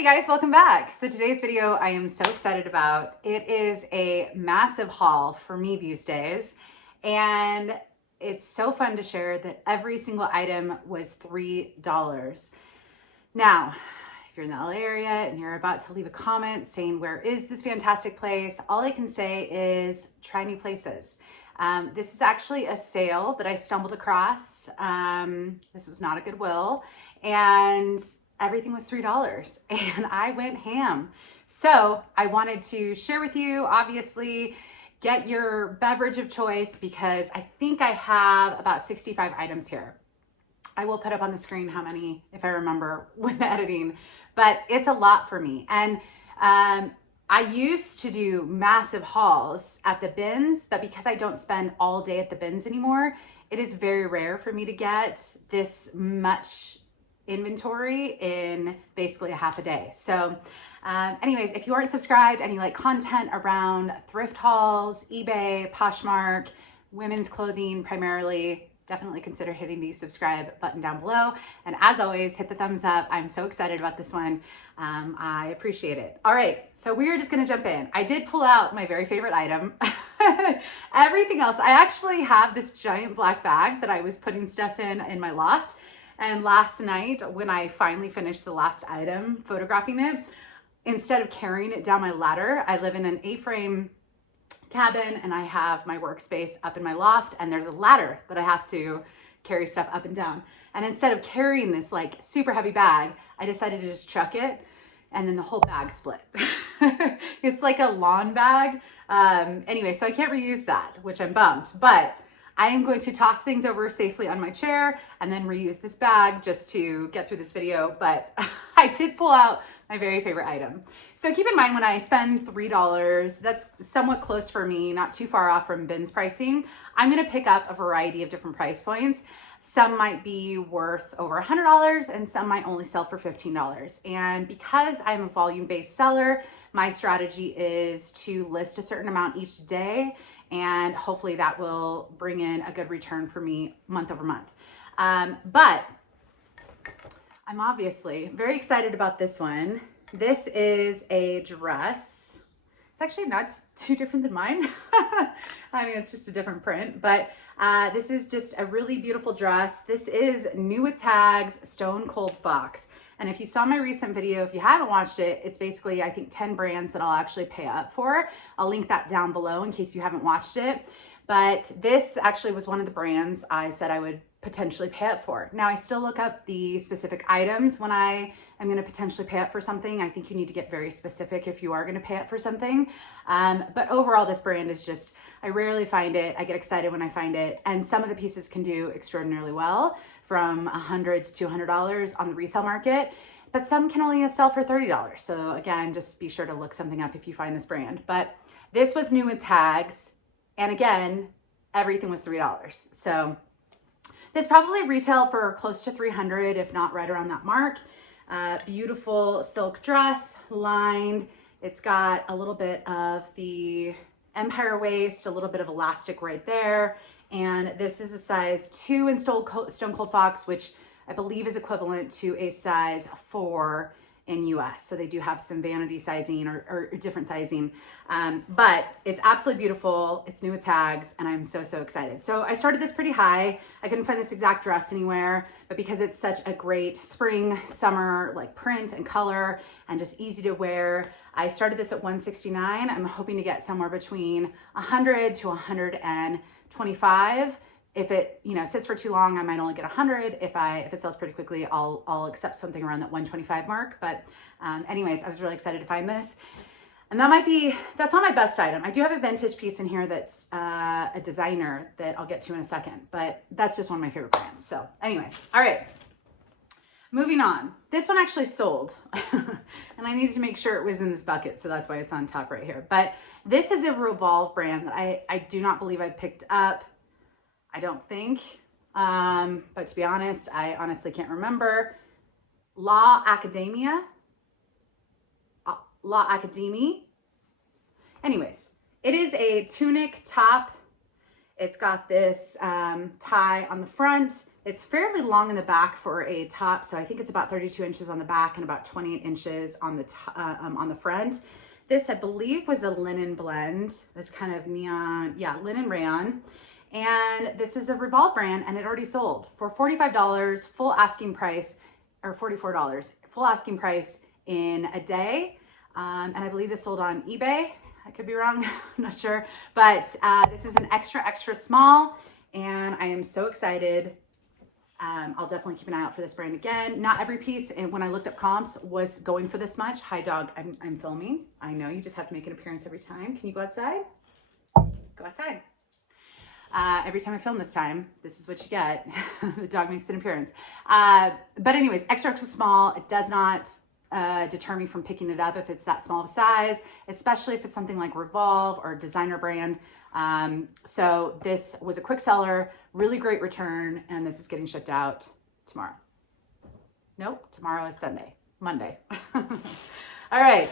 Hey guys, welcome back. So today's video I am so excited about. It is a massive haul for me these days, and it's so fun to share that every single item was $3. Now, if you're in the LA area and you're about to leave a comment saying, where is this fantastic place? All I can say is try new places. This is actually a sale that I stumbled across. This was not a Goodwill, and everything was $3 and I went ham. So I wanted to share with you, obviously, get your beverage of choice because I think I have about 65 items here. I will put up on the screen how many, if I remember when editing, but it's a lot for me. And I used to do massive hauls at the bins, but because I don't spend all day at the bins anymore, it is very rare for me to get this much inventory in basically a half a day. So anyways, if you aren't subscribed and you like content around thrift hauls, eBay, Poshmark, women's clothing primarily, definitely consider hitting the subscribe button down below. And as always, hit the thumbs up. I'm so excited about this one. I appreciate it. All right, so we are just gonna jump in. I did pull out my very favorite item. Everything else, I actually have this giant black bag that I was putting stuff in my loft. And last night, when I finally finished the last item, photographing it, instead of carrying it down my ladder, I live in an A-frame cabin and I have my workspace up in my loft, and there's a ladder that I have to carry stuff up and down. And instead of carrying this like super heavy bag, I decided to just chuck it, and then the whole bag split. It's like a lawn bag. Anyway, so I can't reuse that, which I'm bummed, but I am going to toss things over safely on my chair and then reuse this bag just to get through this video. But I did pull out my very favorite item. So keep in mind, when I spend $3, that's somewhat close for me, not too far off from bins pricing. I'm gonna pick up a variety of different price points. Some might be worth over $100 and some might only sell for $15. And because I'm a volume-based seller, my strategy is to list a certain amount each day, and hopefully that will bring in a good return for me month over month. But I'm obviously very excited about this one. This is a dress. It's actually not too different than mine. I mean, it's just a different print, but this is just a really beautiful dress. This is new with tags, Stone Cold Fox. And if you saw my recent video, if you haven't watched it, it's basically, I think, 10 brands that I'll actually pay up for. I'll link that down below in case you haven't watched it. But this actually was one of the brands I said I would potentially pay up for. Now, I still look up the specific items when I am going to potentially pay up for something. I think you need to get very specific if you are going to pay up for something. But overall, this brand is just, I rarely find it. I get excited when I find it. And some of the pieces can do extraordinarily well, from $100 to $200 on the resale market, but some can only sell for $30. So again, just be sure to look something up if you find this brand. But this was new with tags. And again, everything was $3. So this probably retail for close to $300, if not right around that mark. Beautiful silk dress, lined. It's got a little bit of the empire waist, a little bit of elastic right there. And this is a size 2 in Stone Cold Fox, which I believe is equivalent to a size 4 in US. So they do have some vanity sizing or different sizing. But it's absolutely beautiful. It's new with tags, and I'm so, so excited. So I started this pretty high. I couldn't find this exact dress anywhere, but because it's such a great spring, summer, like print and color and just easy to wear, I started this at $169. I'm hoping to get somewhere between $100 to $125. If it, you know, sits for too long, I might only get 100. If it sells pretty quickly, I'll accept something around that 125 mark. But anyways, I was really excited to find this. And that's not my best item. I do have a vintage piece in here that's a designer that I'll get to in a second, but that's just one of my favorite brands. So anyways, all right, moving on. This one actually sold and I needed to make sure it was in this bucket. So that's why it's on top right here. But this is a Revolve brand that I do not believe I picked up. I don't think, but to be honest, I honestly can't remember. La Academie. Anyways, it is a tunic top. It's got this tie on the front. It's fairly long in the back for a top, so I think it's about 32 inches on the back and about 28 inches on the front. This, I believe, was a linen blend. This kind of neon, yeah, linen rayon. And this is a Revolve brand, and it already sold for $45, full asking price, or $44, full asking price in a day. And I believe this sold on eBay. I could be wrong, I'm not sure. But this is an extra, extra small, and I am so excited. I'll definitely keep an eye out for this brand again. Not every piece, and when I looked up comps, was going for this much. Hi, dog, I'm filming. I know you just have to make an appearance every time. Can you go outside? Go outside. Every time I film this time, this is what you get. The dog makes an appearance. But anyways, extra, extra small. It does not deter me from picking it up if it's that small of a size, especially if it's something like Revolve or a designer brand. So this was a quick seller, really great return, and this is getting shipped out tomorrow. Nope, tomorrow is Sunday, Monday. All right,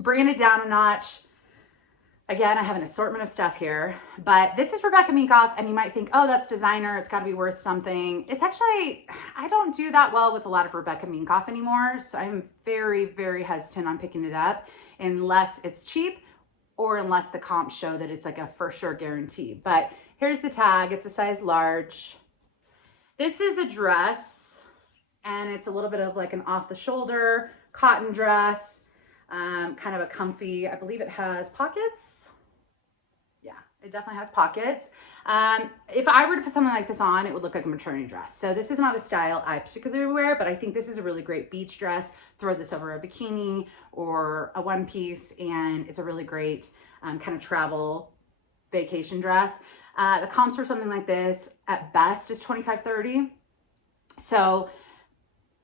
bringing it down a notch. Again, I have an assortment of stuff here, but this is Rebecca Minkoff, and you might think, oh, that's designer, it's gotta be worth something. It's actually, I don't do that well with a lot of Rebecca Minkoff anymore, so I'm very, very hesitant on picking it up unless it's cheap or unless the comps show that it's like a for sure guarantee. But here's the tag, it's a size large. This is a dress, and it's a little bit of like an off the shoulder cotton dress, kind of a comfy, I believe it has pockets. Yeah, it definitely has pockets. If I were to put something like this on, it would look like a maternity dress. So this is not a style I particularly wear, but I think this is a really great beach dress. Throw this over a bikini or a one piece, and it's a really great kind of travel vacation dress. The comps for something like this at best is $25-30. So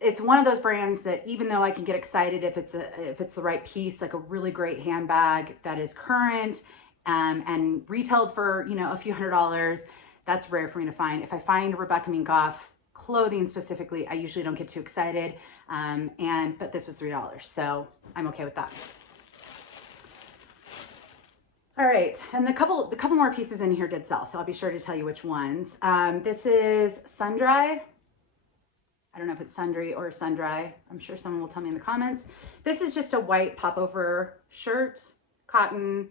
it's one of those brands that even though I can get excited if it's the right piece, like a really great handbag that is current and retailed for, you know, a few $100s, that's rare for me to find. If I find Rebecca Minkoff clothing specifically, I usually don't get too excited. But this was $3, so I'm okay with that. All right, and the couple more pieces in here did sell, so I'll be sure to tell you which ones. This is Sundry. I don't know if it's Sundry or Sundry. I'm sure someone will tell me in the comments. This is just a white popover shirt, cotton,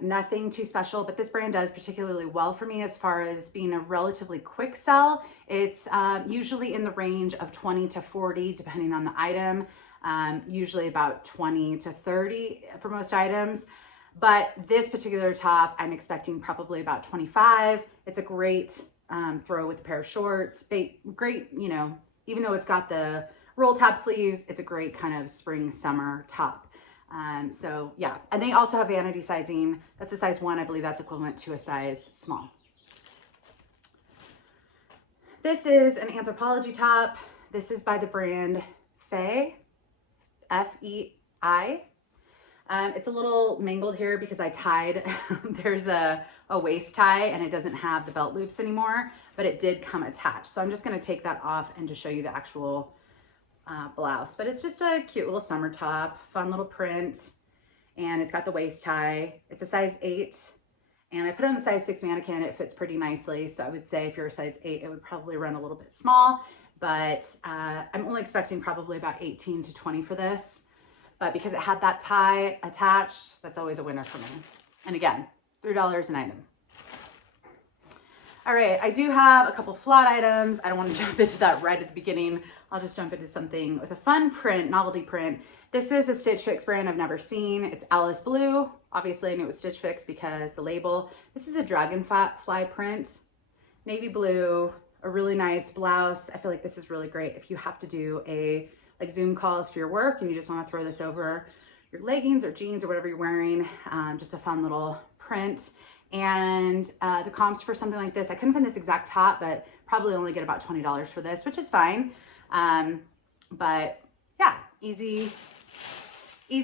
nothing too special, but this brand does particularly well for me as far as being a relatively quick sell. It's usually in the range of 20 to 40, depending on the item, usually about 20 to 30 for most items. But this particular top, I'm expecting probably about 25. It's a great throw with a pair of shorts. Great, you know, even though it's got the roll top sleeves, it's a great kind of spring summer top. So yeah, and they also have vanity sizing. That's a size 1. I believe that's equivalent to a size small. This is an Anthropology top. This is by the brand Fei, F-E-I. It's a little mangled here because I tied, there's a waist tie and it doesn't have the belt loops anymore, but it did come attached. So I'm just gonna take that off and just show you the actual blouse. But it's just a cute little summer top, fun little print, and it's got the waist tie. It's a size 8, and I put it on the size 6 mannequin. It fits pretty nicely. So I would say if you're a size 8, it would probably run a little bit small, but I'm only expecting probably about 18 to 20 for this. But because it had that tie attached, that's always a winner for me. And again, $3 an item. All right, I do have a couple flawed items. I don't want to jump into that right at the beginning. I'll just jump into something with a fun print, novelty print. This is a Stitch Fix brand I've never seen. It's Alice Blue. Obviously, I knew it was Stitch Fix because the label. This is a dragonfly print, navy blue, a really nice blouse. I feel like this is really great if you have to do a like Zoom calls for your work and you just want to throw this over your leggings or jeans or whatever you're wearing. Just a fun little print. And the comps for something like this, I couldn't find this exact top, but probably only get about $20 for this, which is fine. But yeah, easy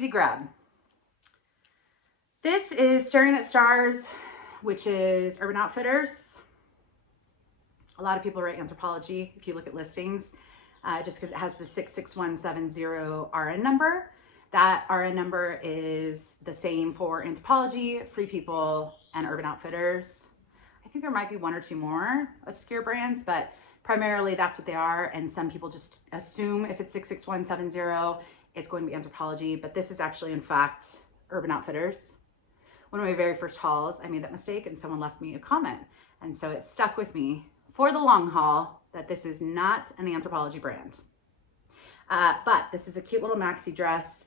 grab. This is Staring at Stars, which is Urban Outfitters. A lot of people write Anthropology if you look at listings, just because it has the 66170 RN number. That RN number is the same for Anthropology, Free People, and Urban Outfitters. think there might be one or two more obscure brands, but primarily that's what they are. And some people just assume if it's 66170, it's going to be Anthropology, but this is actually in fact Urban Outfitters. One of my very first hauls, I made that mistake and someone left me a comment. And so it stuck with me for the long haul that this is not an Anthropology brand. But this is a cute little maxi dress.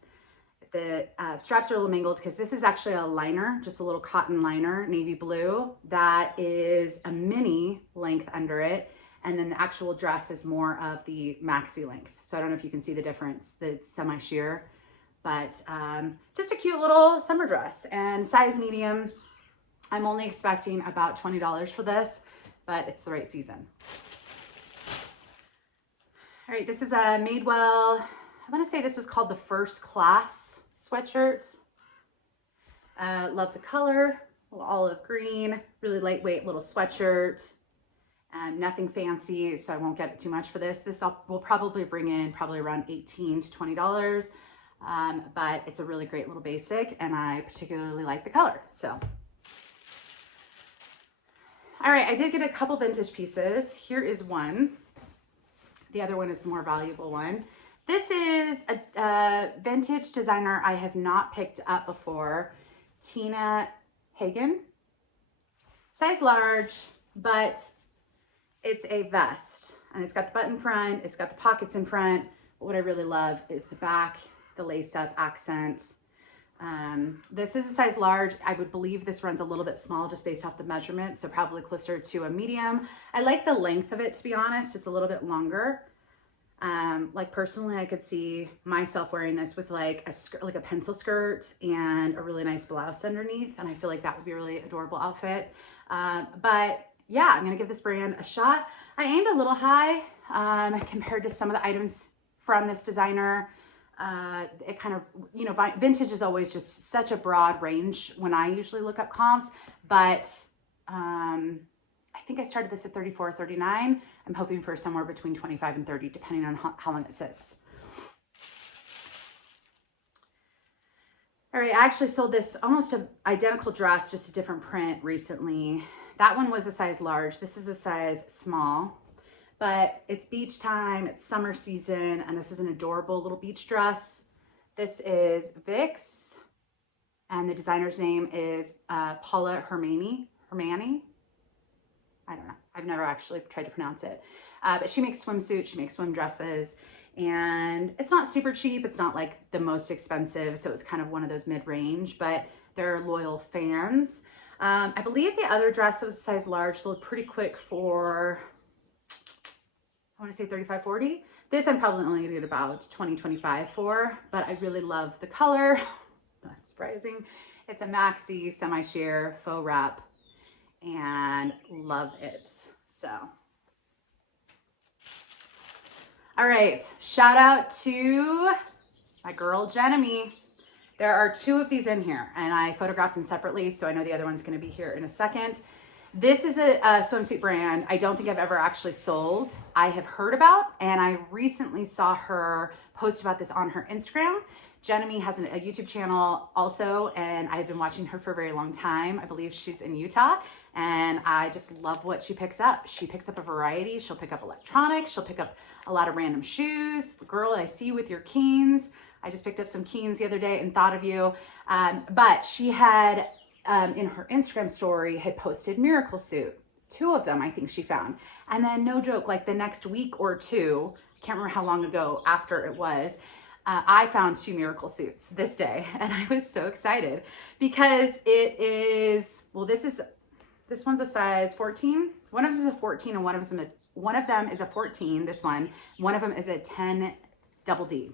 The straps are a little mangled because this is actually a liner, just a little cotton liner, navy blue, that is a mini length under it. And then the actual dress is more of the maxi length. So I don't know if you can see the difference, the semi-sheer, but just a cute little summer dress and size medium. I'm only expecting about $20 for this, but it's the right season. All right, this is a Madewell, I want to say this was called the First Class sweatshirt. Love the color, little olive green, really lightweight little sweatshirt. Nothing fancy, so I won't get too much for this. This will probably bring in probably around $18 to $20, but it's a really great little basic, and I particularly like the color, so. All right, I did get a couple vintage pieces. Here is one. The other one is the more valuable one. This is a vintage designer I have not picked up before, Tina Hagen. Size large, but it's a vest, and it's got the button front, it's got the pockets in front. But what I really love is the back, the lace-up accent. This is a size large. I would believe this runs a little bit small just based off the measurement, so probably closer to a medium. I like the length of it, to be honest. It's a little bit longer. Like personally, I could see myself wearing this with like a skirt, like a pencil skirt and a really nice blouse underneath, and I feel like that would be a really adorable outfit. But yeah, I'm gonna give this brand a shot. I aimed a little high compared to some of the items from this designer. It kind of, you know, vintage is always just such a broad range when I usually look up comps, but I think I started this at 34, 39. I'm hoping for somewhere between 25 and 30, depending on how long it sits. All right, I actually sold this almost an identical dress, just a different print recently. That one was a size large. This is a size small, but it's beach time, it's summer season, and this is an adorable little beach dress. This is Vix, and the designer's name is Paula Hermani. I don't know. I've never actually tried to pronounce it. But she makes swimsuits, she makes swim dresses, and it's not super cheap. It's not like the most expensive, so it's kind of one of those mid-range, but they're loyal fans. I believe the other dress was a size large, sold pretty quick for, I want to say 35, 40. This I'm probably only gonna get about 20, 25 for, but I really love the color. Not surprising. It's a maxi, semi-sheer, faux wrap, and love it. So, all right, shout out to my girl Jenemy. There are two of these in here, and I photographed them separately, so I know the other one's gonna be here in a second. This is a swimsuit brand I don't think I've ever actually sold. I have heard about, and I recently saw her post about this on her Instagram. Jenemy has a YouTube channel also, and I've been watching her for a very long time. I believe she's in Utah, and I just love what she picks up. She picks up a variety. She'll pick up electronics. She'll pick up a lot of random shoes. Girl, I see you with your Keens. I just picked up some Keens the other day and thought of you. But she had, in her Instagram story, had posted Miracle Suit. 2 of them, I think she found. And then, no joke, like the next week or two, I can't remember how long ago after it was, I found 2 Miracle Suits this day, and I was so excited because it is, well, this one's a size 14. One of them is a 14, and one of them is a 14, this one. One of them is a 10 double D.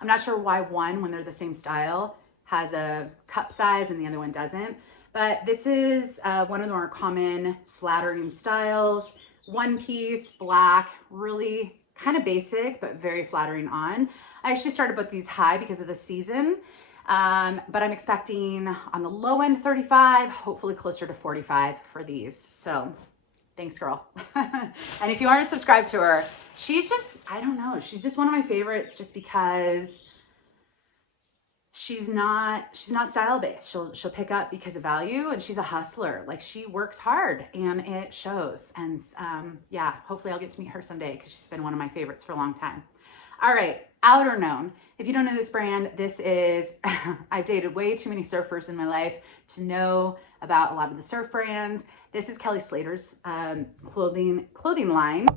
I'm not sure why one, when they're the same style, has a cup size and the other one doesn't, but this is one of the more common flattering styles. One piece, black, really kind of basic, but very flattering on. I actually started both these high because of the season, but I'm expecting on the low end 35, hopefully closer to 45 for these. So thanks, girl. And if you aren't subscribed to her, she's just, I don't know, she's just one of my favorites just because she's not style based. She'll pick up because of value, and she's a hustler. Like, she works hard and it shows. And yeah, hopefully I'll get to meet her someday because she's been one of my favorites for a long time. All right, Outer Known. If you don't know this brand, this is, I've dated way too many surfers in my life to know about a lot of the surf brands. This is Kelly Slater's clothing line.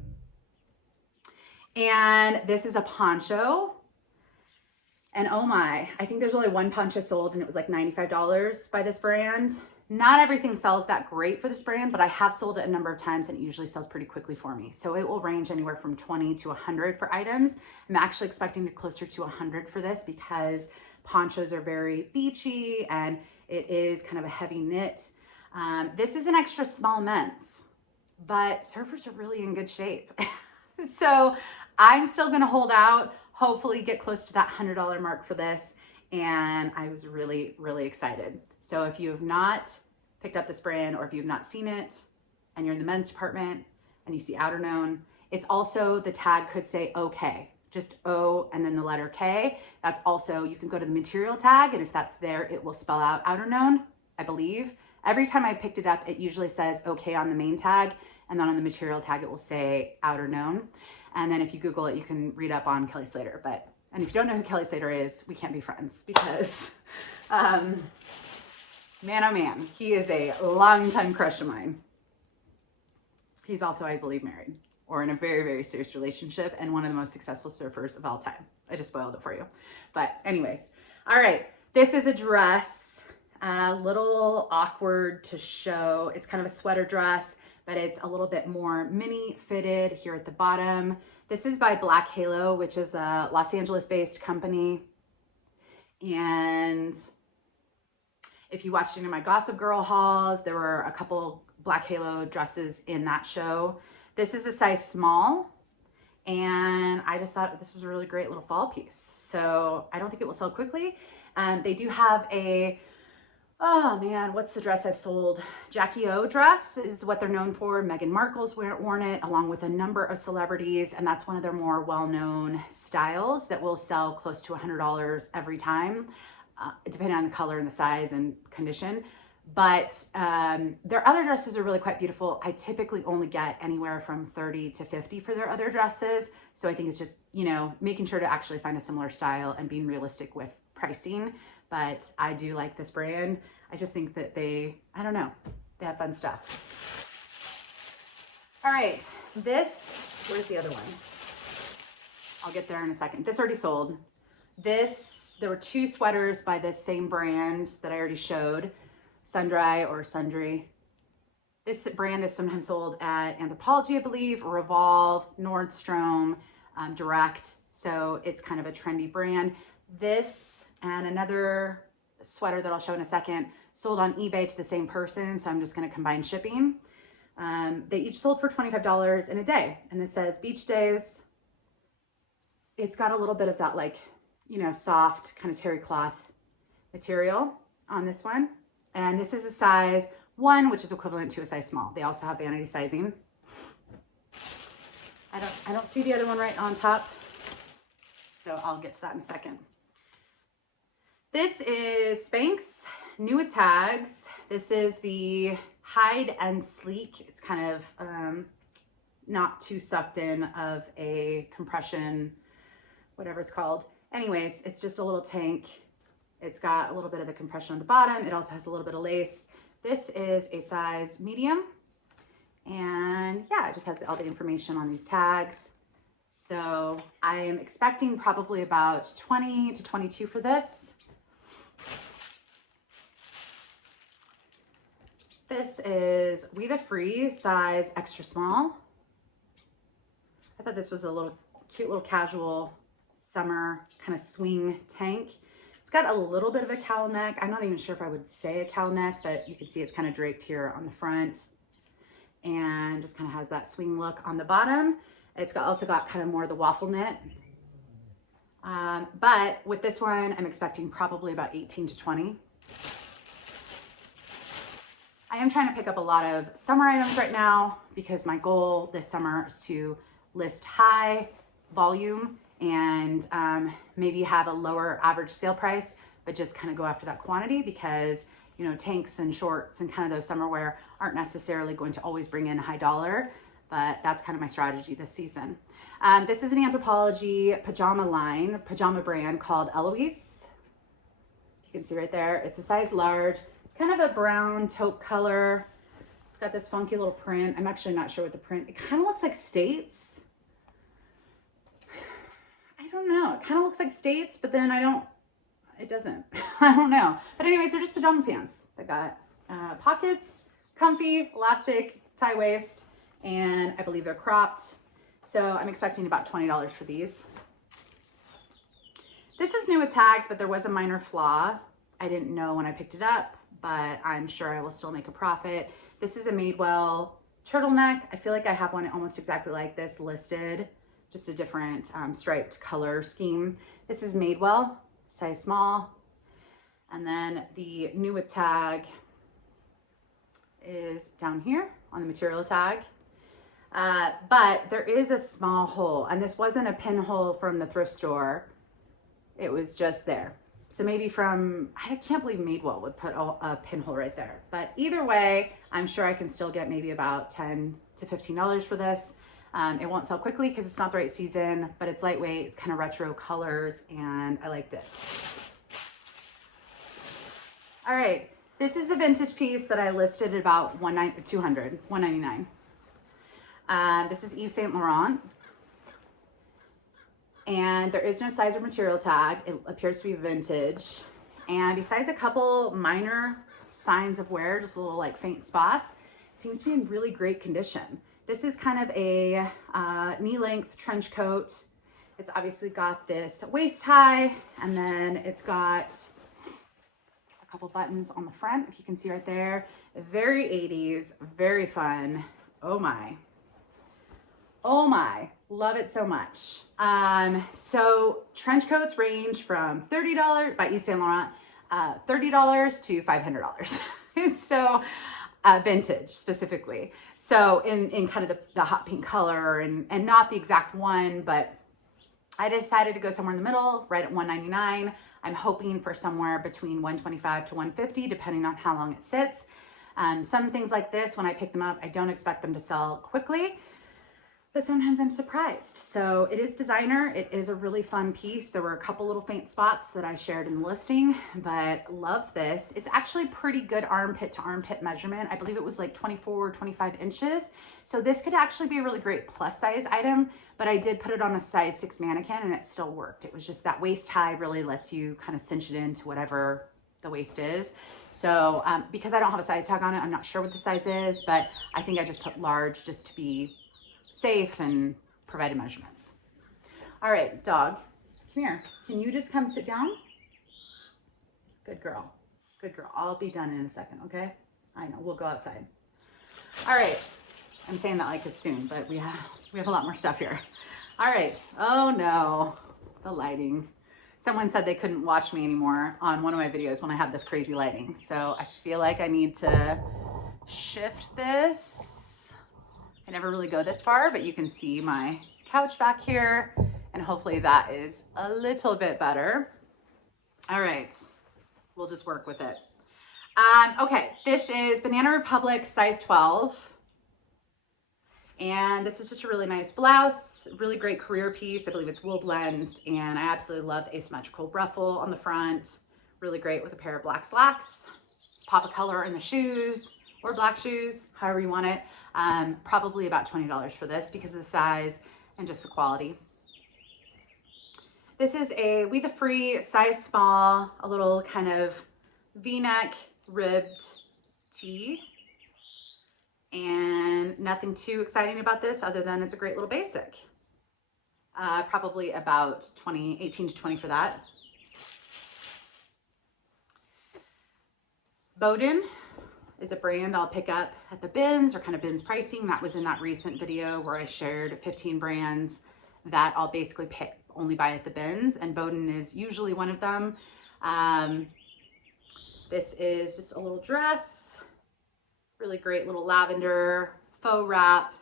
And this is a poncho. And oh my, I think there's only one poncho sold and it was like $95 by this brand. Not everything sells that great for this brand, but I have sold it a number of times and it usually sells pretty quickly for me. So it will range anywhere from 20 to 100 for items. I'm actually expecting closer to 100 for this because ponchos are very beachy and it is kind of a heavy knit. This is an extra small men's, but surfers are really in good shape. So I'm still gonna hold out, hopefully get close to that $100 mark for this. And I was really, really excited. So if you have not picked up this brand, or if you've not seen it and you're in the men's department and you see Outer Known, it's also, the tag could say OK, just O and then the letter K. That's also, you can go to the material tag, and if that's there, it will spell out Outer Known, I believe. Every time I picked it up, it usually says OK on the main tag, and then on the material tag, it will say Outer Known. And then if you Google it, you can read up on Kelly Slater. And if you don't know who Kelly Slater is, we can't be friends because, man, oh man, he is a longtime crush of mine. He's also, I believe, married or in a very, very serious relationship and one of the most successful surfers of all time. I just spoiled it for you. But anyways, all right, this is a dress, a little awkward to show. It's kind of a sweater dress, but it's a little bit more mini fitted here at the bottom. This is by Black Halo, which is a Los Angeles based company. And if you watched any of my Gossip Girl hauls, there were a couple Black Halo dresses in that show. This is a size small, and I just thought this was a really great little fall piece. So I don't think it will sell quickly. They do have a, oh man, what's the dress I've sold? Jackie O dress is what they're known for. Meghan Markle's worn it along with a number of celebrities, and that's one of their more well-known styles that will sell close to $100 every time, depending on the color and the size and condition. But their other dresses are really quite beautiful. I typically only get anywhere from 30 to 50 for their other dresses. So I think it's just, you know, making sure to actually find a similar style and being realistic with pricing. But I do like this brand. I just think that they, I don't know, they have fun stuff. All right, this, where's the other one? I'll get there in a second. This already sold. This, there were two sweaters by this same brand that I already showed. Sundry or Sundry. This brand is sometimes sold at Anthropology, I believe, Revolve, Nordstrom, Direct. So it's kind of a trendy brand. This and another sweater that I'll show in a second sold on eBay to the same person. So I'm just going to combine shipping. They each sold for $25 in a day. And this says Beach Days. It's got a little bit of that, like, you know, soft kind of terry cloth material on this one. And this is a size 1, which is equivalent to a size small. They also have vanity sizing. I don't see the other one right on top, so I'll get to that in a second. This is Spanx, new with tags. This is the Hide and Sleek. It's kind of not too sucked in of a compression, whatever it's called. Anyways, it's just a little tank. It's got a little bit of the compression on the bottom. It also has a little bit of lace. This is a size medium. And yeah, it just has all the information on these tags. So I am expecting probably about 20 to 22 for this. This is We The Free, size extra small. I thought this was a little cute little casual summer kind of swing tank. It's got a little bit of a cowl neck. I'm not even sure if I would say a cowl neck, but you can see it's kind of draped here on the front and just kind of has that swing look on the bottom. It's also got kind of more of the waffle knit. But with this one, I'm expecting probably about 18 to 20. I am trying to pick up a lot of summer items right now because my goal this summer is to list high volume and maybe have a lower average sale price, but just kind of go after that quantity because, you know, tanks and shorts and kind of those summer wear aren't necessarily going to always bring in high dollar, but that's kind of my strategy this season. This is an Anthropology pajama brand called Eloise. You can see right there, it's a size large. It's kind of a brown taupe color. It's got this funky little print. I'm actually not sure what the print, it kind of looks like States. I don't know, it kind of looks like States, but then it doesn't. I don't know. But anyways, they're just pajama pants. They've got pockets, comfy, elastic, tie waist, and I believe they're cropped. So I'm expecting about $20 for these. This is new with tags, but there was a minor flaw. I didn't know when I picked it up, but I'm sure I will still make a profit. This is a Madewell turtleneck. I feel like I have one almost exactly like this listed, just a different striped color scheme. This is Madewell, size small. And then the new with tag is down here on the material tag. But there is a small hole, and this wasn't a pinhole from the thrift store. It was just there. So maybe I can't believe Madewell would put a pinhole right there. But either way, I'm sure I can still get maybe about $10 to $15 for this. It won't sell quickly because it's not the right season, but it's lightweight, it's kind of retro colors, and I liked it. All right, this is the vintage piece that I listed at about $199. This is Yves Saint Laurent, and there is no size or material tag. It appears to be vintage, and besides a couple minor signs of wear, just little like faint spots, it seems to be in really great condition. This is kind of a knee-length trench coat. It's obviously got this waist high, and then it's got a couple buttons on the front, if you can see right there. Very 80s, very fun. Oh my. Oh my, love it so much. So trench coats range from $30 by Yves Saint Laurent, $30 to $500. It's so vintage specifically. So in kind of the hot pink color and not the exact one, but I decided to go somewhere in the middle, right at $199. I'm hoping for somewhere between $125 to $150, depending on how long it sits. Some things like this, when I pick them up, I don't expect them to sell quickly, but sometimes I'm surprised. So it is designer. It is a really fun piece. There were a couple little faint spots that I shared in the listing, but love this. It's actually pretty good armpit to armpit measurement. I believe it was like 24 or 25 inches. So this could actually be a really great plus size item, but I did put it on a size 6 mannequin and it still worked. It was just that waist high really lets you kind of cinch it into whatever the waist is. So because I don't have a size tag on it, I'm not sure what the size is, but I think I just put large just to be safe and provided measurements. All right, dog, come here. Can you just come sit down? Good girl, good girl. I'll be done in a second, okay? I know, we'll go outside. All right, I'm saying that like it's soon, but we have a lot more stuff here. All right, oh no, the lighting. Someone said they couldn't watch me anymore on one of my videos when I had this crazy lighting. So I feel like I need to shift this. I never really go this far, but you can see my couch back here, and hopefully that is a little bit better. All right, we'll just work with it. Okay, this is Banana Republic size 12. And this is just a really nice blouse, really great career piece. I believe it's wool blend, and I absolutely love the asymmetrical ruffle on the front. Really great with a pair of black slacks. Pop a color in the shoes, or black shoes, however you want it. Probably about $20 for this because of the size and just the quality. This is a We The Free size small, a little kind of V-neck ribbed tee. And nothing too exciting about this other than it's a great little basic. Probably about 18 to 20 for that. Bowden is a brand I'll pick up at the bins or kind of bins pricing. That was in that recent video where I shared 15 brands that I'll basically only buy at the bins, and Bowden is usually one of them. This is just a little dress, really great little lavender faux wrap.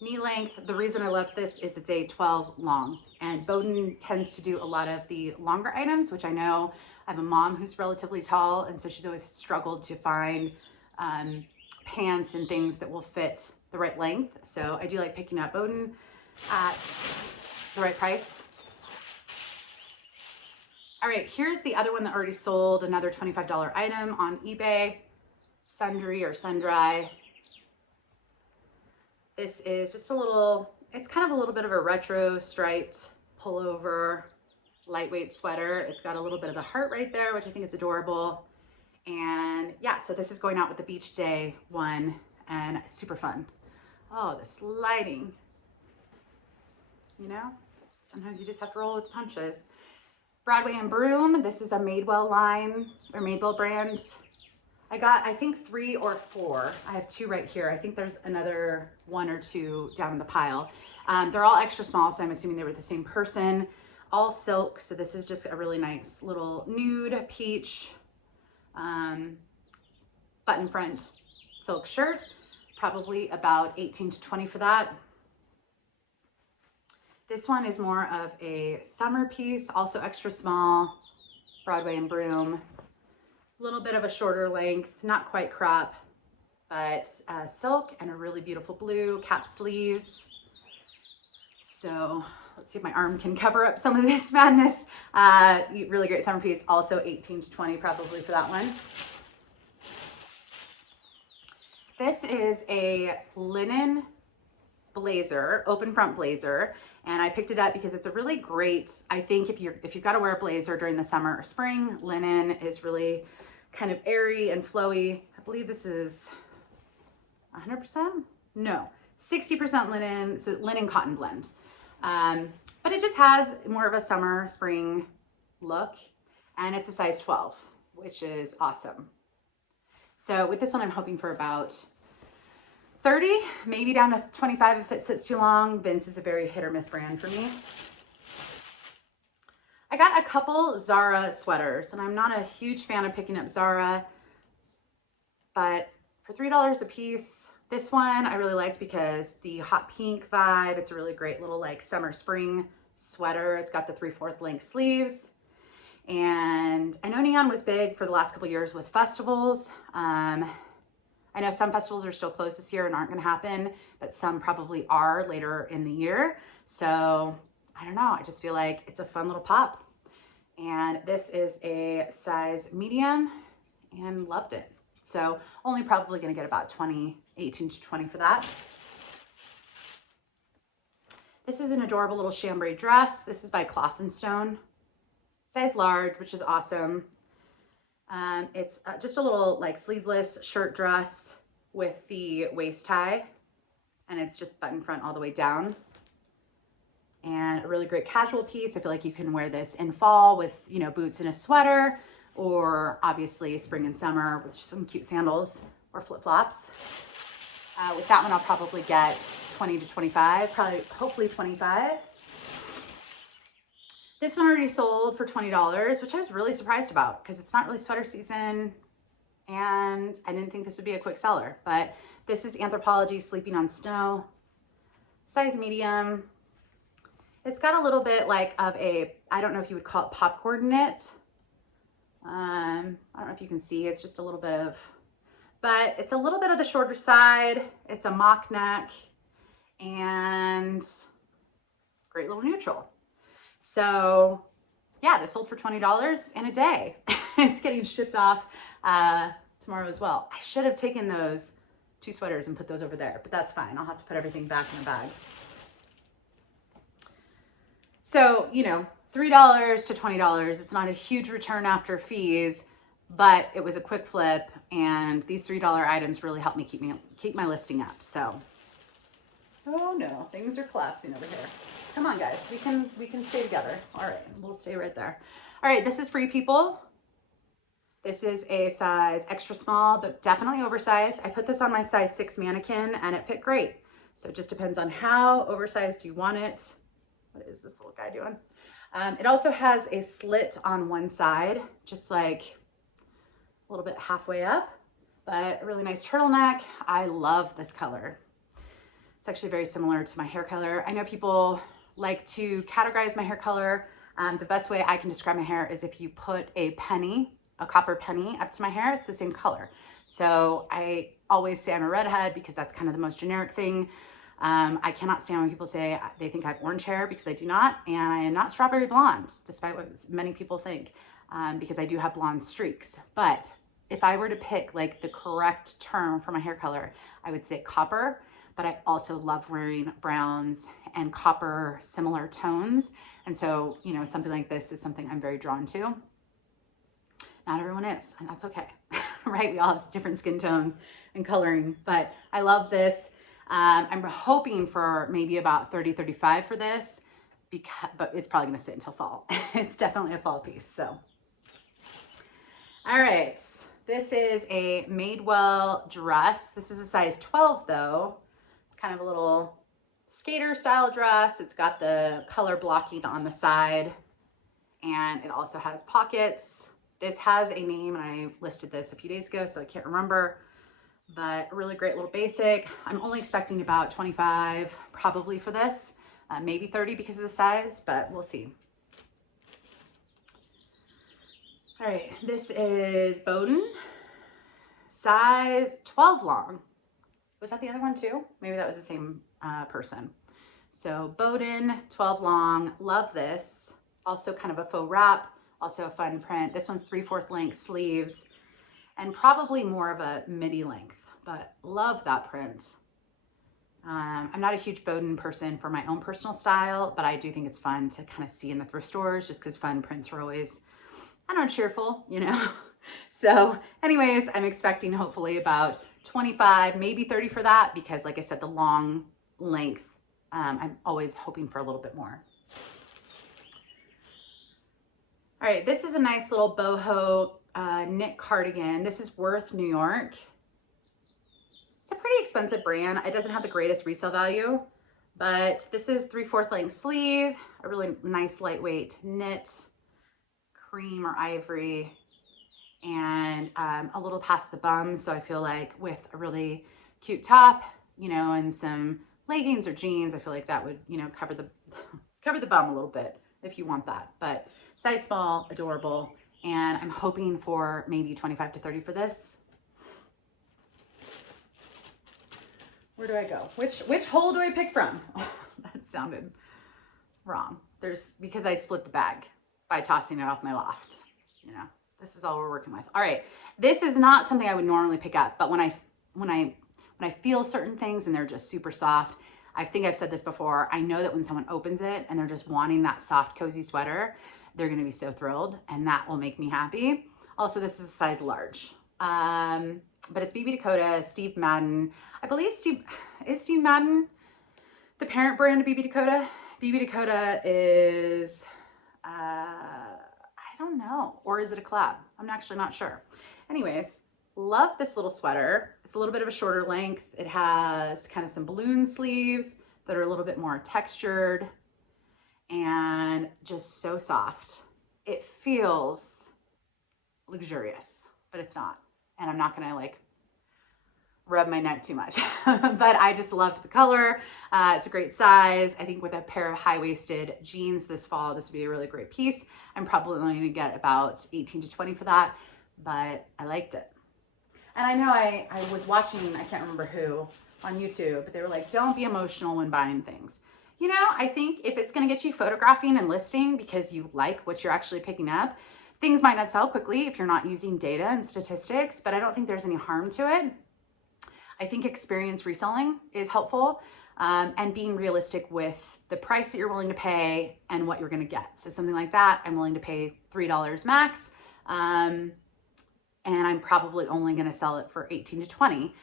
knee length. The reason I left this is it's a 12 long, and Bowden tends to do a lot of the longer items, which I know I have a mom who's relatively tall, and so she's always struggled to find pants and things that will fit the right length. So I do like picking up Bowden at the right price. All right, here's the other one that already sold, another $25 item on eBay, Sundry or Sundry. This is just a little, it's kind of a little bit of a retro striped pullover, lightweight sweater. It's got a little bit of the heart right there, which I think is adorable. And yeah, so this is going out with the beach day one, and super fun. Oh, this lighting, you know, sometimes you just have to roll with the punches. Broadway and Broom. This is a Madewell line or Madewell brand. I got, I think 3 or 4. I have 2 right here. I think there's another 1 or 2 down in the pile. They're all extra small, so I'm assuming they were the same person. All silk, so this is just a really nice little nude peach button front silk shirt. Probably about 18 to 20 for that. This one is more of a summer piece, also extra small, Broadway and Broom. A little bit of a shorter length, not quite crop, but silk and a really beautiful blue, cap sleeves. So let's see if my arm can cover up some of this madness. Really great summer piece, also 18 to 20 probably for that one. This is a linen blazer, open front blazer, and I picked it up because it's a really great, I think if you've got to wear a blazer during the summer or spring, linen is really kind of airy and flowy. I believe this is 100%? No, 60% linen, so linen cotton blend. But it just has more of a summer, spring look, and it's a size 12, which is awesome. So with this one, I'm hoping for about 30, maybe down to 25 if it sits too long. Vince is a very hit or miss brand for me. I got a couple Zara sweaters, and I'm not a huge fan of picking up Zara, but for $3 a piece, this one I really liked because the hot pink vibe, it's a really great little like summer spring sweater. It's got the 3/4 length sleeves. And I know neon was big for the last couple years with festivals. I know some festivals are still closed this year and aren't going to happen, but some probably are later in the year. So I don't know. I just feel like it's a fun little pop. And this is a size medium and loved it. So only probably going to get about 18 to 20 for that. This is an adorable little chambray dress. This is by Cloth & Stone. Size large, which is awesome. It's just a little like sleeveless shirt dress with the waist tie, and it's just button front all the way down. And a really great casual piece. I feel like you can wear this in fall with, you know, boots and a sweater, or obviously spring and summer with some cute sandals or flip-flops. With that one, I'll probably get 20 to 25, probably hopefully 25. This one already sold for $20, which I was really surprised about because it's not really sweater season and I didn't think this would be a quick seller. But this is Anthropology Sleeping on Snow, size medium. It's got a little bit like of a, I don't know if you would call it popcorn knit. I don't know if you can see, it's just a little bit of, but it's a little bit of the shorter side. It's a mock neck and great little neutral. So yeah, this sold for $20 in a day. It's getting shipped off tomorrow as well. I should have taken those 2 sweaters and put those over there, but that's fine. I'll have to put everything back in the bag. So, you know, $3 to $20. It's not a huge return after fees, but it was a quick flip, and these $3 items really helped me keep my listing up. So, oh no, things are collapsing over here. Come on, guys, we can stay together. All right, we'll stay right there. All right, this is Free People. This is a size extra small, but definitely oversized. I put this on my size 6 mannequin and it fit great. So it just depends on how oversized you want it. What is this little guy doing? It also has a slit on one side, just like a little bit halfway up, but a really nice turtleneck. I love this color. It's actually very similar to my hair color. I know people like to categorize my hair color. The best way I can describe my hair is if you put a penny, a copper penny up to my hair, it's the same color. So I always say I'm a redhead because that's kind of the most generic thing. I cannot stand when people say they think I have orange hair, because I do not, and I am not strawberry blonde, despite what many people think, because I do have blonde streaks. But if I were to pick like the correct term for my hair color, I would say copper, but I also love wearing browns and copper similar tones. And so, you know, something like this is something I'm very drawn to. Not everyone is, and that's okay, right? We all have different skin tones and coloring, but I love this. I'm hoping for maybe about 30, 35 for this, but it's probably gonna sit until fall. It's definitely a fall piece, so. All right, this is a Madewell dress. This is a size 12 though. It's kind of a little skater style dress. It's got the color blocking on the side, and it also has pockets. This has a name, and I listed this a few days ago, so I can't remember, but a really great little basic. I'm only expecting about 25 probably for this, maybe 30 because of the size, but we'll see. All right, this is Bowden, size 12 long. Was that the other one too? Maybe that was the same person. So Bowden, 12 long, love this. Also kind of a faux wrap, also a fun print. This one's 3/4 length sleeves and probably more of a midi length, but love that print. I'm not a huge Bowden person for my own personal style, but I do think it's fun to kind of see in the thrift stores, just because fun prints are always, I don't know, cheerful, you know? So anyways, I'm expecting hopefully about 25, maybe 30 for that, because like I said, the long length, I'm always hoping for a little bit more. All right, this is a nice little boho knit cardigan. This is Worth, New York. It's a pretty expensive brand. It doesn't have the greatest resale value, but this is 3/4 length sleeve, a really nice lightweight knit, cream or ivory, and a little past the bum. So I feel like with a really cute top, you know, and some leggings or jeans, I feel like that would, you know, cover the bum a little bit if you want that. But size small, adorable, and I'm hoping for maybe 25 to 30 for this. Where do I go? Which hole do I pick from? Oh, that sounded wrong. Because I split the bag by tossing it off my loft. You know, this is all we're working with. All right, this is not something I would normally pick up, but when I feel certain things and they're just super soft, I think I've said this before, I know that when someone opens it and they're just wanting that soft, cozy sweater, they're gonna be so thrilled, and that will make me happy. Also, this is a size large. But it's BB Dakota, Steve Madden. I believe Steve Madden the parent brand of BB Dakota? BB Dakota is, I don't know, or is it a collab? I'm actually not sure. Anyways, love this little sweater. It's a little bit of a shorter length. It has kind of some balloon sleeves that are a little bit more textured and just so soft. It feels luxurious, but it's not. And I'm not gonna like rub my neck too much, but I just loved the color. It's a great size. I think with a pair of high-waisted jeans this fall, this would be a really great piece. I'm probably only gonna get about 18 to 20 for that, but I liked it. And I know I was watching, I can't remember who, on YouTube, but they were like, don't be emotional when buying things. You know, I think if it's gonna get you photographing and listing because you like what you're actually picking up, things might not sell quickly if you're not using data and statistics, but I don't think there's any harm to it. I think experience reselling is helpful, and being realistic with the price that you're willing to pay and what you're gonna get. So something like that, I'm willing to pay $3 max, and I'm probably only gonna sell it for 18 to 20.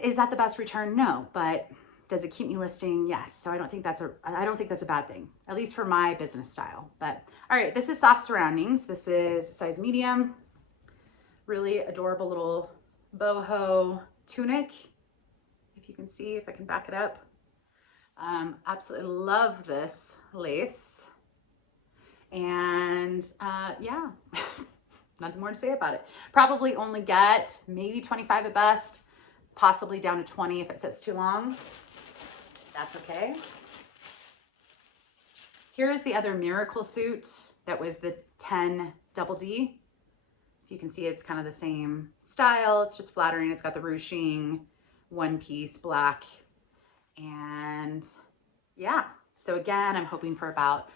Is that the best return? No, but does it keep me listing? Yes. So I don't think that's a bad thing, at least for my business style. But all right, this is Soft Surroundings. This is size medium, really adorable little boho tunic. If you can see, if I can back it up. Absolutely love this lace. And yeah, nothing more to say about it. Probably only get maybe 25 at best, possibly down to 20 if it sits too long. That's okay. Here's the other Miracle suit that was the 10 Blvd. So you can see it's kind of the same style. It's just flattering. It's got the ruching, one piece, black. And yeah, so again, I'm hoping for about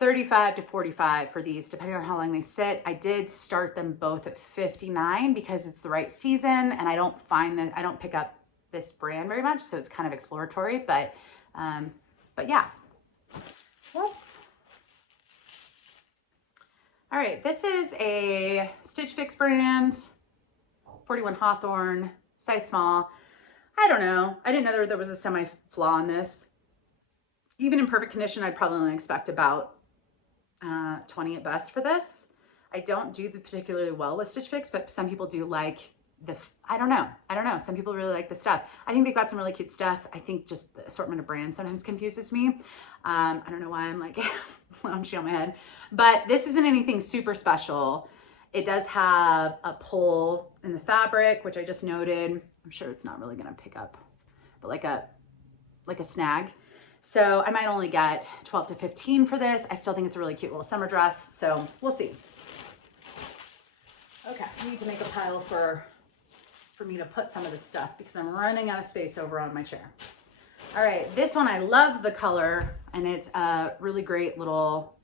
35 to 45 for these, depending on how long they sit. I did start them both at 59 because it's the right season, and I don't find that I don't pick up this brand very much, so it's kind of exploratory, but yeah. Whoops. All right, this is a Stitch Fix brand, 41 Hawthorne, size small. I don't know. I didn't know there was a semi-flaw on this. Even in perfect condition, I'd probably only expect about 20 at best for this. I don't do particularly well with Stitch Fix, but some people do like I don't know. Some people really like the stuff. I think they've got some really cute stuff. I think just the assortment of brands sometimes confuses me. I don't know why I'm like lounging on my head, but this isn't anything super special. It does have a pull in the fabric, which I just noted. I'm sure it's not really gonna pick up, but like a snag. So I might only get 12 to 15 for this. I still think it's a really cute little summer dress. So we'll see. Okay, I need to make a pile for me to put some of this stuff because I'm running out of space over on my chair. All right, this one, I love the color, and it's a really great little,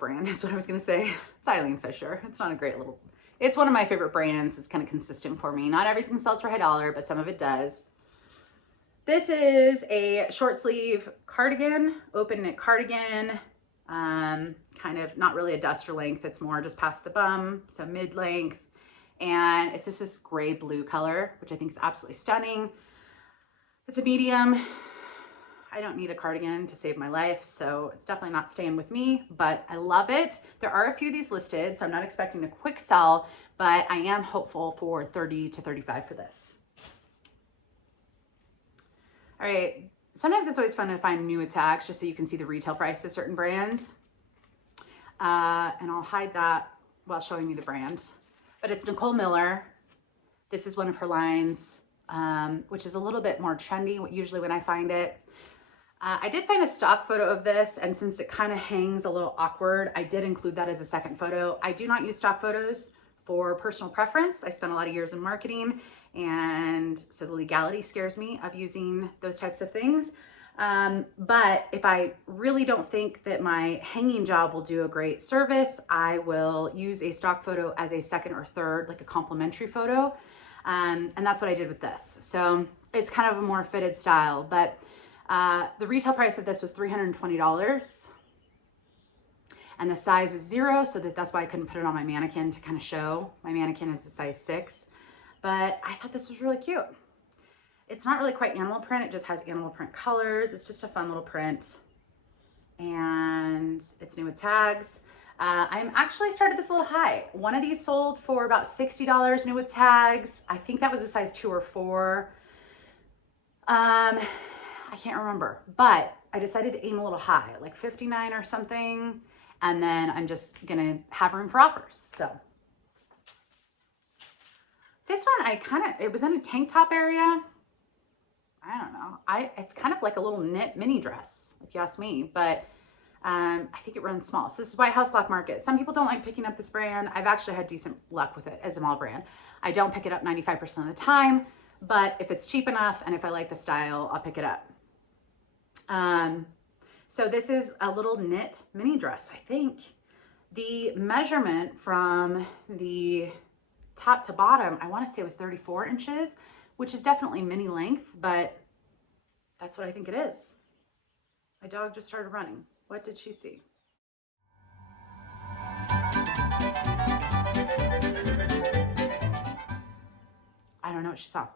brand is what I was gonna say. It's Eileen Fisher. It's not a great little, it's one of my favorite brands. It's kind of consistent for me. Not everything sells for high dollar, but some of it does. This is a short sleeve cardigan, open knit cardigan, kind of not really a duster length. It's more just past the bum, so mid length. And it's just this gray blue color, which I think is absolutely stunning. It's a medium. I don't need a cardigan to save my life, so it's definitely not staying with me, but I love it. There are a few of these listed, so I'm not expecting a quick sell, but I am hopeful for 30 to 35 for this. All right, sometimes it's always fun to find new tags just so you can see the retail price of certain brands. And I'll hide that while showing you the brand. But it's Nicole Miller. This is one of her lines, which is a little bit more trendy usually when I find it. I did find a stock photo of this, and since it kind of hangs a little awkward, I did include that as a second photo. I do not use stock photos for personal preference. I spent a lot of years in marketing, and so the legality scares me of using those types of things. But if I really don't think that my hanging job will do a great service, I will use a stock photo as a second or third, like a complimentary photo. And that's what I did with this. So it's kind of a more fitted style, but the retail price of this was $320. And the size is 0, so that's why I couldn't put it on my mannequin to kind of show. My mannequin is a size 6, but I thought this was really cute. It's not really quite animal print, it just has animal print colors. It's just a fun little print, and it's new with tags. I'm actually started this a little high. One of these sold for about $60 new with tags. I think that was a size 2 or 4. I can't remember, but I decided to aim a little high, like 59 or something, and then I'm just gonna have room for offers. So this one, it was in a tank top area. I don't know. It's kind of like a little knit mini dress, if you ask me, but I think it runs small. So this is White House Black Market. Some people don't like picking up this brand. I've actually had decent luck with it as a mall brand. I don't pick it up 95% of the time, but if it's cheap enough and if I like the style, I'll pick it up. So this is a little knit mini dress, I think. The measurement from the top to bottom, I want to say it was 34 inches, which is definitely mini length, but that's what I think it is. My dog just started running. What did she see? I don't know what she saw.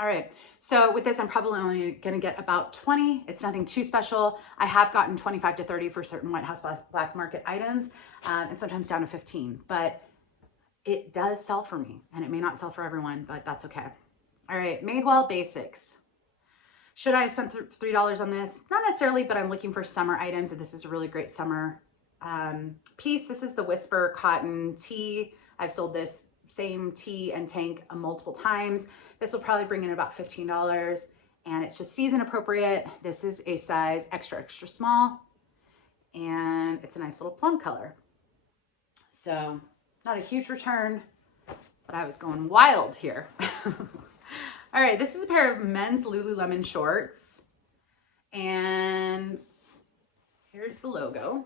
All right, so with this, I'm probably only gonna get about 20. It's nothing too special. I have gotten 25 to 30 for certain White House Black Market items, and sometimes down to 15, but it does sell for me, and it may not sell for everyone, but that's okay. All right, Madewell Basics. Should I have spent $3 on this? Not necessarily, but I'm looking for summer items, and this is a really great summer piece. This is the Whisper Cotton Tee. I've sold this same tee and tank multiple times. This will probably bring in about $15, and it's just season appropriate. This is a size extra, extra small, and it's a nice little plum color. So not a huge return, but I was going wild here. All right, this is a pair of men's Lululemon shorts, and here's the logo.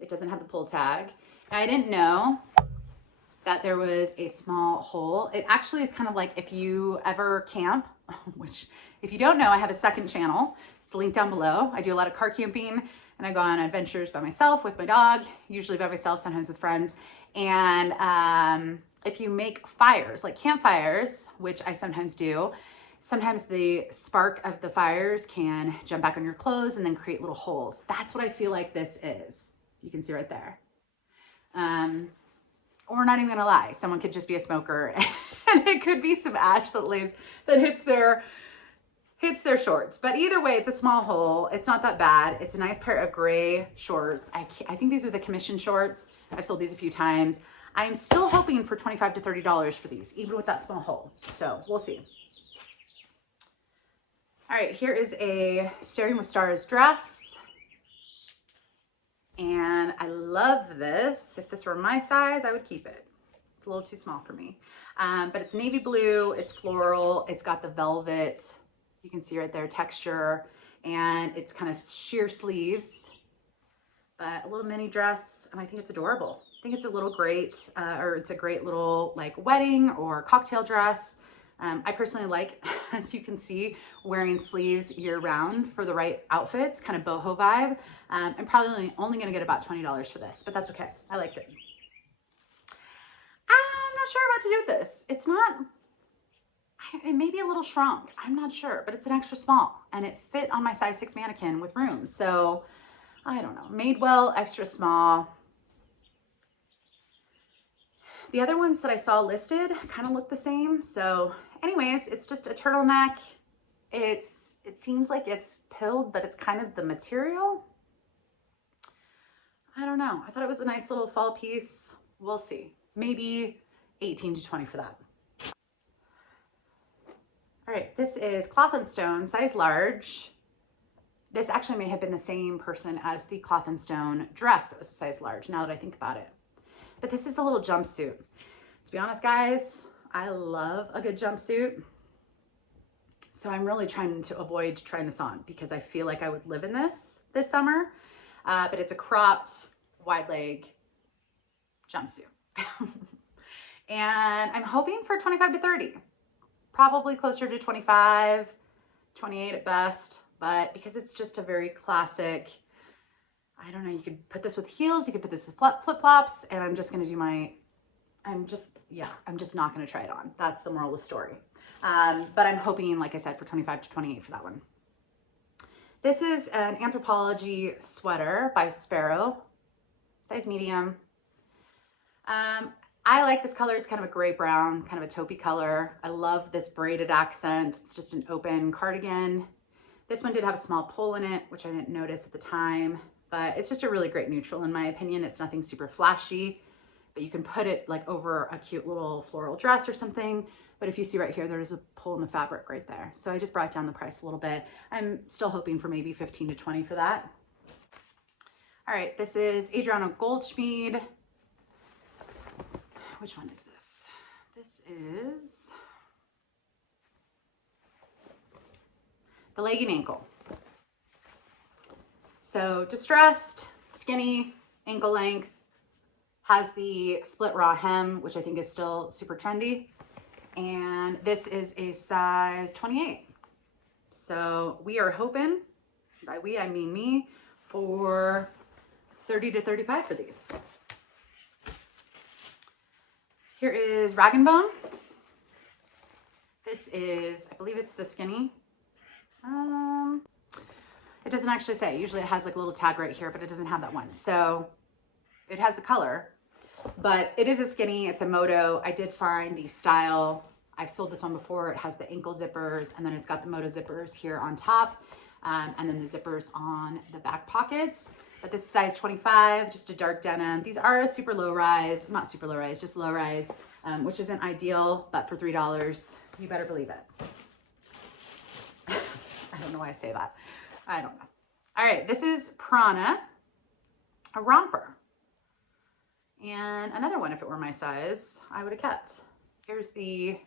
It doesn't have the pull tag. I didn't know that there was a small hole. It actually is kind of like if you ever camp, which if you don't know, I have a second channel. It's linked down below. I do a lot of car camping, and I go on adventures by myself with my dog, usually by myself, sometimes with friends. And if you make fires, like campfires, which I sometimes do, sometimes the spark of the fires can jump back on your clothes and then create little holes. That's what I feel like this is. You can see right there. Or we're not even gonna lie, someone could just be a smoker and it could be some ash that hits their shorts. But either way, it's a small hole. It's not that bad. It's a nice pair of gray shorts. I think these are the commission shorts. I've sold these a few times. I'm still hoping for $25 to $30 for these, even with that small hole. So we'll see. All right, here is a Staring with Stars dress. And I love this. If this were my size, I would keep it. It's a little too small for me. But it's navy blue, it's floral, it's got the velvet, you can see right there, texture, and it's kind of sheer sleeves, but a little mini dress, and I think it's adorable. I think it's a little great, or it's a great little like wedding or cocktail dress. I personally like, as you can see, wearing sleeves year round for the right outfits, kind of boho vibe. I'm probably only gonna get about $20 for this, but that's okay. I liked it. I'm not sure what to do with this. It's not, it may be a little shrunk. I'm not sure, but it's an extra small and it fit on my size 6 mannequin with room. So I don't know, Madewell extra small. The other ones that I saw listed kind of look the same. So anyways, it's just a turtleneck. It seems like it's pilled, but it's kind of the material. I don't know. I thought it was a nice little fall piece. We'll see. Maybe 18 to 20 for that. All right, this is Cloth and Stone, size large. This actually may have been the same person as the Cloth and Stone dress that was a size large, now that I think about it. But this is a little jumpsuit. To be honest, guys, I love a good jumpsuit. So I'm really trying to avoid trying this on because I feel like I would live in this summer. But it's a cropped wide leg jumpsuit. And I'm hoping for 25 to 30, probably closer to 25, 28 at best. But because it's just a very classic, I don't know, you could put this with heels, you could put this with flip-flops, and I'm just gonna do I'm just not gonna try it on. That's the moral of the story. But I'm hoping, like I said, for 25 to 28 for that one. This is an Anthropology Sweater by Sparrow, size medium. I like this color. It's kind of a gray brown, kind of a taupey color. I love this braided accent. It's just an open cardigan. This one did have a small pull in it, which I didn't notice at the time, but it's just a really great neutral in my opinion. It's nothing super flashy, but you can put it like over a cute little floral dress or something. But if you see right here, there's a pull in the fabric right there. So I just brought down the price a little bit. I'm still hoping for maybe 15 to 20 for that. All right, this is Adriana Goldschmied. Which one is this? This is the leg and ankle. So distressed, skinny, ankle length, has the split raw hem, which I think is still super trendy. And this is a size 28. So we are hoping, by we I mean me, for 30 to 35 for these. Here is Rag & Bone. This is, I believe it's the skinny. It doesn't actually say. Usually it has like a little tag right here, but it doesn't have that one. So it has the color, but it is a skinny. It's a moto. I did find the style. I've sold this one before. It has the ankle zippers, and then it's got the moto zippers here on top, and then the zippers on the back pockets. But this is size 25, just a dark denim. These are a super low rise, not super low rise, just low rise. which isn't ideal, but for $3, you better believe it. I don't know why I say that. I don't know. All right, this is Prana, a romper. And another one, if it were my size, I would have kept. Here's the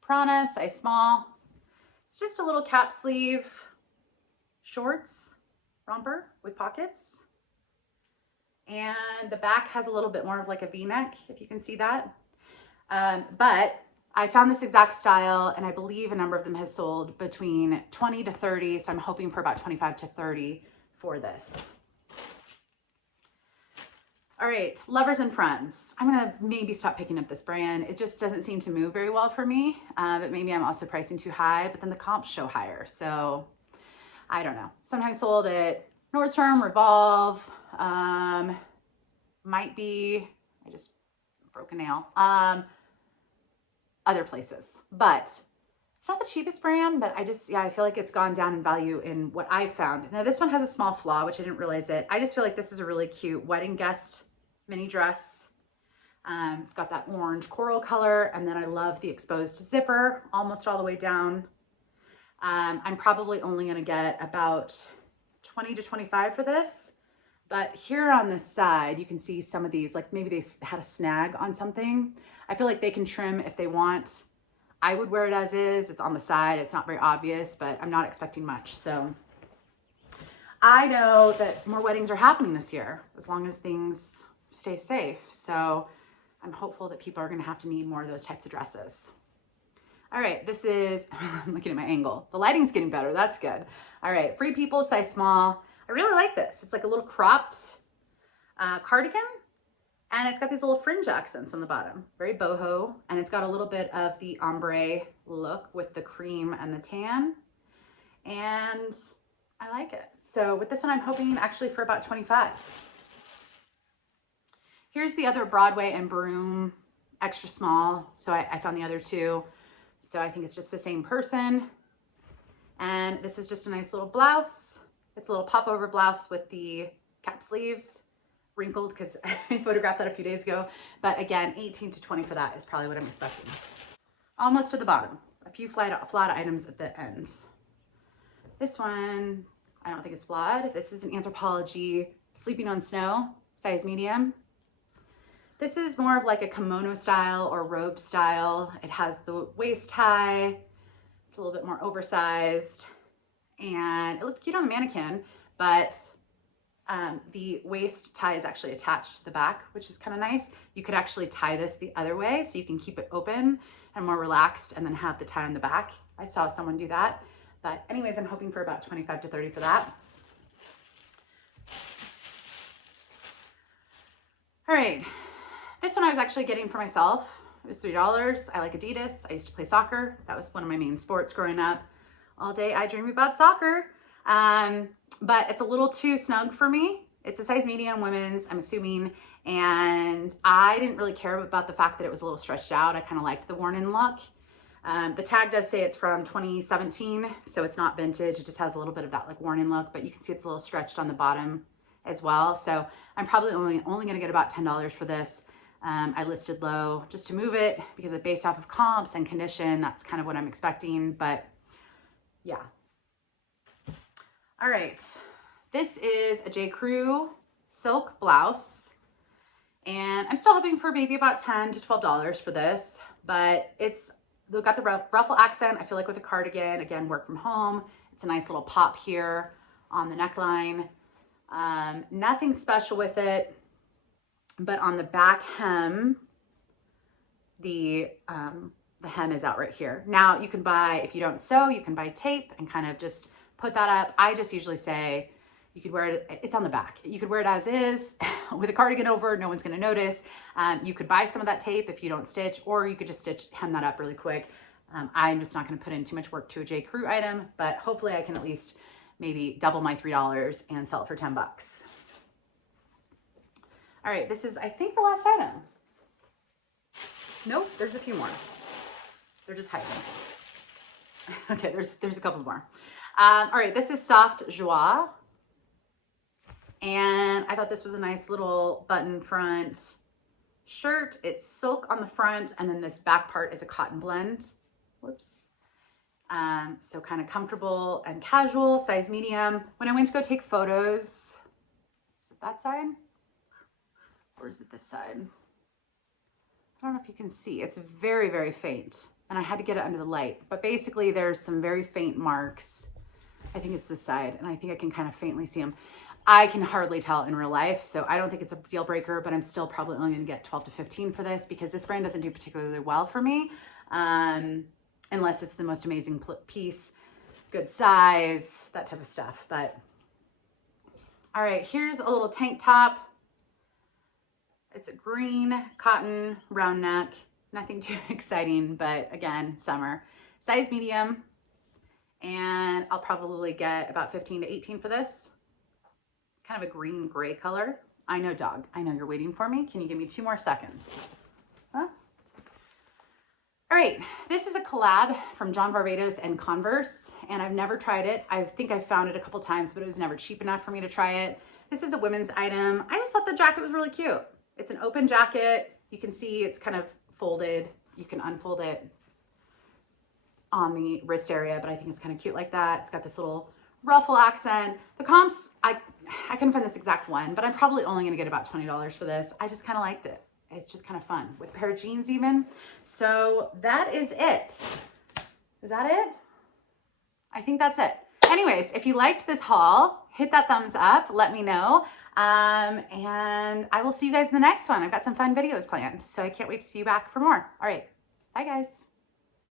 Prana, size small. It's just a little cap sleeve shorts romper with pockets. And the back has a little bit more of like a V-neck, if you can see that. But I found this exact style, and I believe a number of them has sold between 20 to 30, so I'm hoping for about 25 to 30 for this. All right, lovers and friends. I'm gonna maybe stop picking up this brand. It just doesn't seem to move very well for me, but maybe I'm also pricing too high, but then the comps show higher, so I don't know. Sometimes sold at Nordstrom, Revolve, might be, I just broke a nail, other places, but it's not the cheapest brand, but I feel like it's gone down in value in what I've found. Now this one has a small flaw, which I didn't realize it. I just feel like this is a really cute wedding guest mini dress. It's got that orange coral color, and then I love the exposed zipper almost all the way down. I'm probably only gonna get about 20 to 25 for this, but here on the side, you can see some of these, like maybe they had a snag on something. I feel like they can trim if they want. I would wear it as is. It's on the side. It's not very obvious, but I'm not expecting much. So I know that more weddings are happening this year, as long as things stay safe. So I'm hopeful that people are going to have to need more of those types of dresses. All right, this is, I'm looking at my angle. The lighting's getting better. That's good. All right, Free People, size small. I really like this. It's like a little cropped cardigan. And it's got these little fringe accents on the bottom, very boho. And it's got a little bit of the ombre look with the cream and the tan. And I like it. So with this one, I'm hoping actually for about 25. Here's the other Broadway and Broom, extra small. So I found the other two. So I think it's just the same person. And this is just a nice little blouse. It's a little popover blouse with the cap sleeves. Wrinkled because I photographed that a few days ago, but again, 18 to 20 for that is probably what I'm expecting. Almost to the bottom, a few flat items at the end. This one, I don't think it's flawed. This is an Anthropology Sleeping on Snow, size medium. This is more of like a kimono style or robe style. It has the waist high. It's a little bit more oversized, and it looked cute on the mannequin, but the waist tie is actually attached to the back, which is kind of nice. You could actually tie this the other way, so you can keep it open and more relaxed and then have the tie on the back. I saw someone do that. But anyways, I'm hoping for about 25 to 30 for that. All right, this one I was actually getting for myself. It was $3. I like Adidas. I used to play soccer. That was one of my main sports growing up. All day I dream about soccer. But it's a little too snug for me. It's a size medium women's, I'm assuming. And I didn't really care about the fact that it was a little stretched out. I kind of liked the worn in look. The tag does say it's from 2017, so it's not vintage. It just has a little bit of that like worn in look, but you can see it's a little stretched on the bottom as well. So I'm probably only gonna get about $10 for this. I listed low just to move it because it's based off of comps and condition. That's kind of what I'm expecting, but yeah. All right, this is a J. Crew silk blouse, and I'm still hoping for maybe about $10 to $12 for this, but it's got the ruffle accent. I feel like with a cardigan, again, work from home. It's a nice little pop here on the neckline. Nothing special with it, but on the back hem, the hem is out right here. Now you can buy, if you don't sew, you can buy tape and kind of just put that up. I just usually say you could wear it, it's on the back. You could wear it as is with a cardigan over, no one's gonna notice. You could buy some of that tape if you don't stitch, or you could just hem that up really quick. I'm just not gonna put in too much work to a J. Crew item, but hopefully I can at least maybe double my $3 and sell it for 10 bucks. All right, this is, I think, the last item. Nope, there's a few more. They're just hiding. Okay, there's a couple more. All right, this is Soft Joie. And I thought this was a nice little button front shirt. It's silk on the front, and then this back part is a cotton blend. Whoops. So kind of comfortable and casual, size medium. When I went to go take photos, is it that side? Or is it this side? I don't know if you can see. It's very, very faint, and I had to get it under the light. But basically, there's some very faint marks. I think it's this side, and I think I can kind of faintly see them. I can hardly tell in real life, so I don't think it's a deal breaker, but I'm still probably only gonna get 12 to 15 for this because this brand doesn't do particularly well for me, unless it's the most amazing piece, good size, that type of stuff. But all right, here's a little tank top. It's a green cotton round neck, nothing too exciting, but again, summer. Size medium, and I'll probably get about 15 to 18 for this. It's kind of a green gray color. I know, dog, I know you're waiting for me. Can you give me 2 more seconds? Huh? All right, this is a collab from John Varvatos and Converse, and I've never tried it. I think I found it a couple times, but it was never cheap enough for me to try it. This is a women's item. I just thought the jacket was really cute. It's an open jacket. You can see it's kind of folded. You can unfold it on the wrist area, but I think it's kind of cute like that. It's got this little ruffle accent. The comps, I couldn't find this exact one, but I'm probably only gonna get about $20 for this. I just kind of liked it. It's just kind of fun with a pair of jeans even. So that is it. Is that it? I think that's it. Anyways, if you liked this haul, hit that thumbs up, let me know. And I will see you guys in the next one. I've got some fun videos planned, so I can't wait to see you back for more. All right, bye guys.